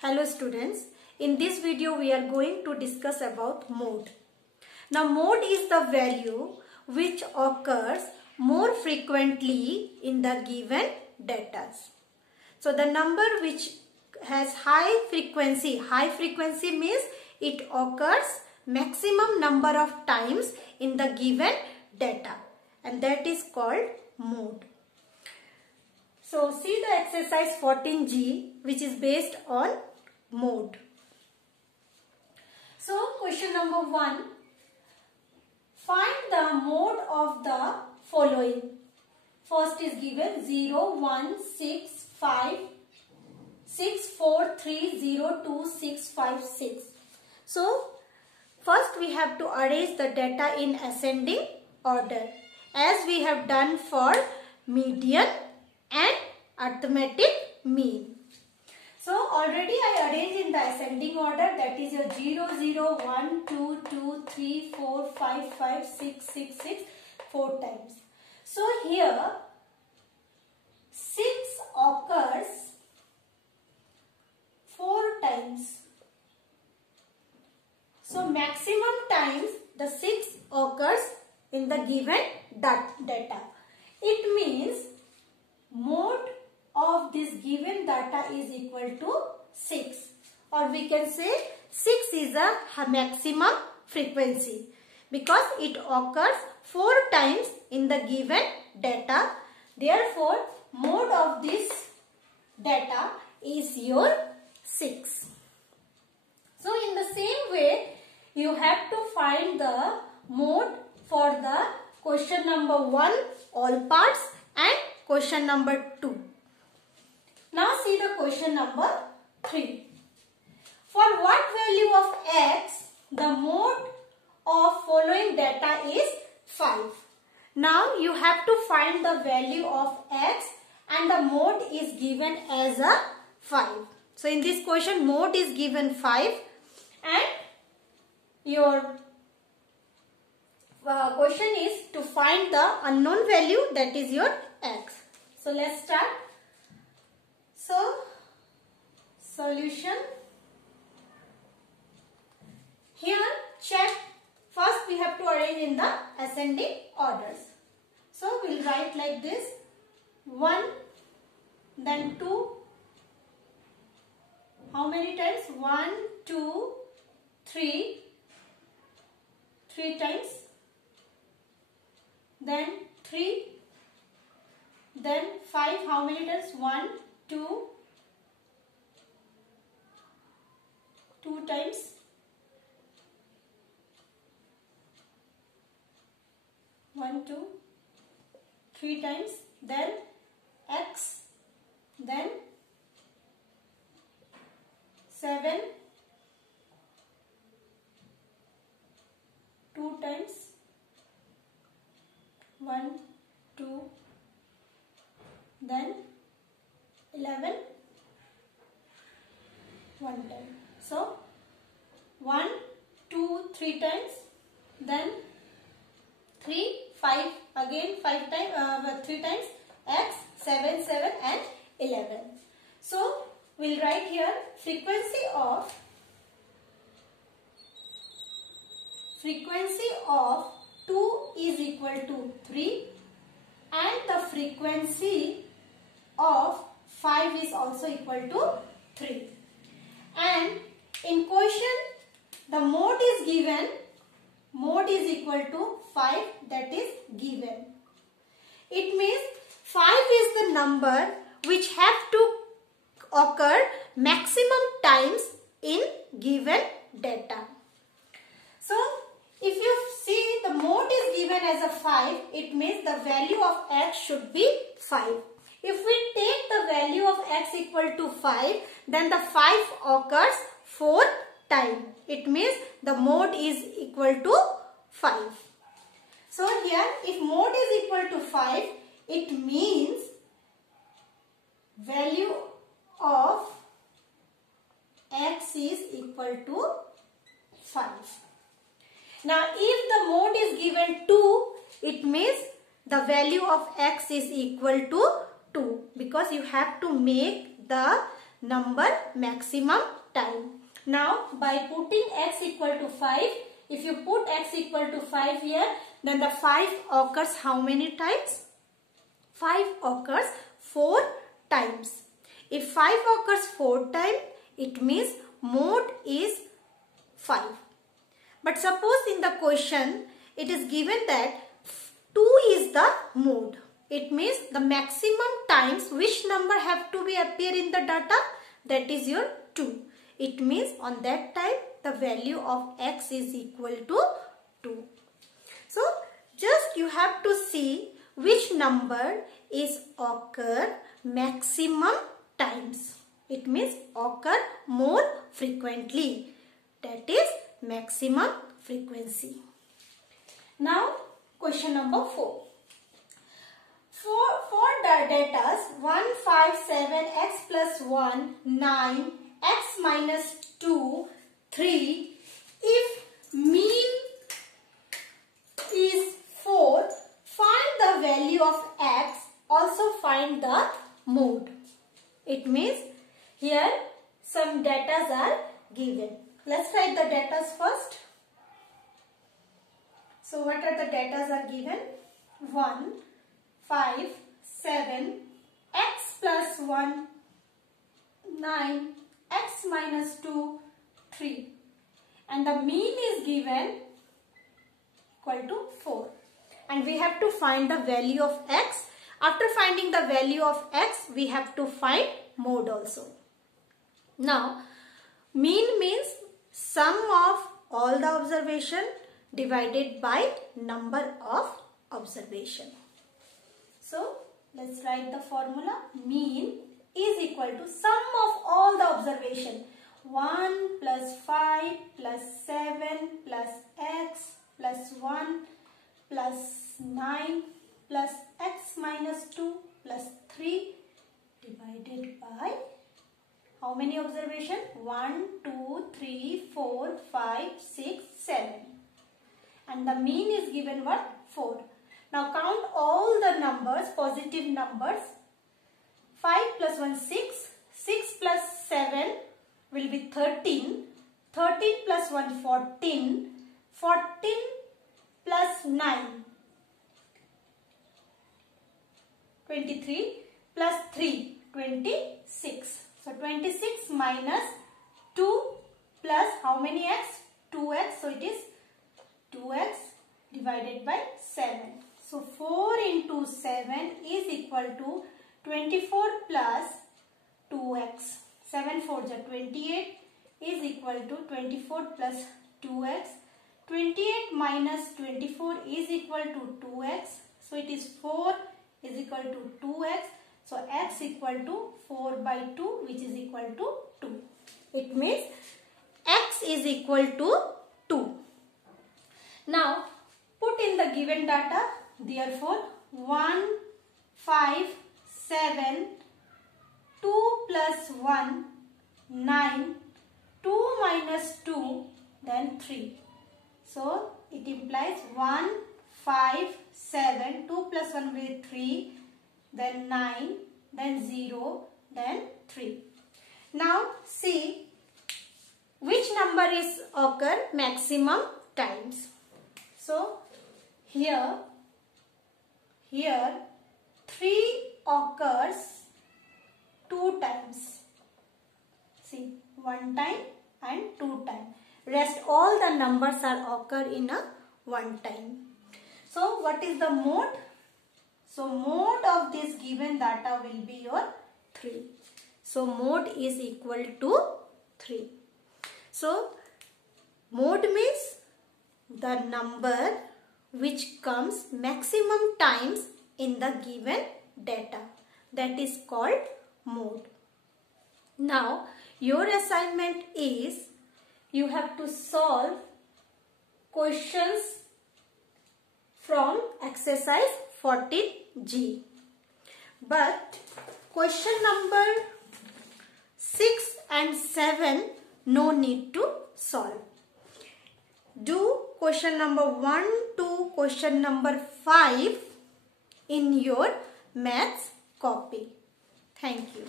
Hello students, in this video we are going to discuss about mode. Now mode is the value which occurs more frequently in the given data. So the number which has high frequency means it occurs maximum number of times in the given data, and that is called mode. So see the exercise 14G which is based on mode. So question number 1, find the mode of the following. First is given 0, 1, 6, 5, 6, 4, 3, 0, 2, 6, 5, 6. So first we have to arrange the data in ascending order as we have done for median and arithmetic mean. So already I arranged in the ascending order, that is your 0, 0, 1, 2, 2, 3, 4, 5, 5, 6, 6, 6, 4 times. So here 6 occurs 4 times. So maximum times the 6 occurs in the given data. It means mode of this given data is equal to 6, or we can say 6 is a maximum frequency because it occurs 4 times in the given data. Therefore, mode of this data is your 6. So in the same way, you have to find the mode for the question number 1 all parts and question number 2. Now see the question number 3. For what value of x the mode of following data is 5? Now you have to find the value of x and the mode is given as a 5. So in this question mode is given 5 and your question is to find the unknown value, that is your x. So let's start. So solution. Here check. First we have to arrange in the ascending orders. So we'll write like this: 1, then 2. How many times? 1, 2, 3. 3 times. Then 3. Then 5. How many times? 1, 2. 2 times. 1, 2. 3 times. Then x. Then 7. 2 times. 1, 2. Then 11. 1 time. So 1, 2, 3 times. Then 3, 5 again 5 times, 3 times, x, 7, 7 and 11. So we'll write here frequency of 2 is equal to 3 and the frequency of 5 is also equal to 3. And in question the mode is given, mode is equal to 5, that is given. It means 5 is the number which have to occur maximum times in given data. So if you see the mode is given as a 5, it means the value of x should be 5. If we take the value of x equal to 5, then the 5 occurs 4 times. It means the mode is equal to 5. So here if mode is equal to 5, it means value of x is equal to 5. Now if the mode is given 2, it means the value of x is equal to 2 because you have to make the number maximum time. Now by putting x equal to 5, if you put x equal to 5 here, then the 5 occurs how many times? 5 occurs 4 times. If 5 occurs 4 times, it means mode is 5. But suppose in the question, it is given that 2 is the mode. It means the maximum times which number have to be appear in the data, that is your 2. It means on that time the value of x is equal to 2. So just you have to see which number is occur maximum times. It means occur more frequently. That is maximum frequency. Now question number 4. For the data 1, 5, 7, x plus 1, 9, x minus 2, 3. If mean is 4, find the value of x, also find the mode. It means here some datas are given. Let's write the datas first. So what are the datas are given? 1, 5, 7, x plus 1, 9, x minus 2, 3. And the mean is given equal to 4. And we have to find the value of x. After finding the value of x, we have to find mode also. Now, mean means sum of all the observation divided by number of observation. So, let's write the formula. Mean is equal to sum of all the observation. 1 plus 5 plus 7 plus x plus 1 plus 9 plus x minus 2 plus 3 divided by how many observation? 1, 2, 3, 4, 5, 6, 7. And the mean is given what? 4. Now count all the numbers, positive numbers. 5 plus 1, 6. 6 plus 7 will be 13. 13 plus 1, 14. 14 plus 9. 23 plus 3. 26. So 26 minus 2 plus how many x? 2x. So it is 2x divided by 7. So 4 into 7 is equal to 24 plus 2x. 7 4 is 28 is equal to 24 plus 2x. 28 minus 24 is equal to 2x. So it is 4 is equal to 2x. So x equal to 4 by 2, which is equal to 2. It means x is equal to 2. Now put in the given data. Therefore 1, 5, 7, 2 plus 1, 9, 2 minus 2, then 3. So it implies 1, 5, 7, 2 plus 1 will be 3, then 9, then 0, then 3. Now see which number is occur maximum times. So here 3 occurs 2 times. See, 1 time and 2 time. Rest all the numbers are occur in a 1 time. So what is the mode? So mode of this given data will be your 3. So mode is equal to 3. So mode means the number which comes maximum times in the given data. That is called mode. Now your assignment is you have to solve questions from exercise 14G. But question number 6 and 7 no need to solve. Do question number 1 to question number 5 in your maths copy. Thank you.